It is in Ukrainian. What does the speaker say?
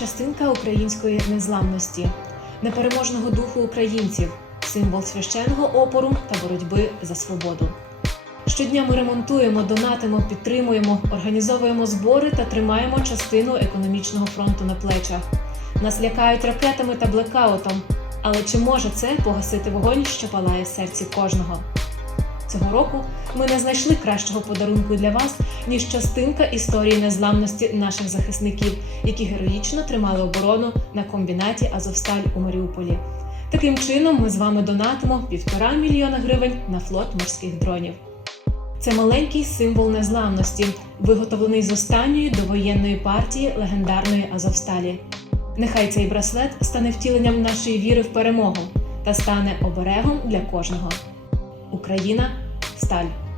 частинка української незламності, непереможного духу українців, символ священного опору та боротьби за свободу. Щодня ми ремонтуємо, донатимо, підтримуємо, організовуємо збори та тримаємо частину економічного фронту на плечах. Нас лякають ракетами та блекаутом. Але чи може це погасити вогонь, що палає в серці кожного? Цього року ми не знайшли кращого подарунку для вас, ніж частинка історії незламності наших захисників, які героїчно тримали оборону на комбінаті Азовсталь у Маріуполі. Таким чином, ми з вами донатимо півтора мільйона гривень на флот морських дронів. Це маленький символ незламності, виготовлений з останньої довоєнної партії легендарної Азовсталі. Нехай цей браслет стане втіленням нашої віри в перемогу та стане оберегом для кожного. Україна сталь.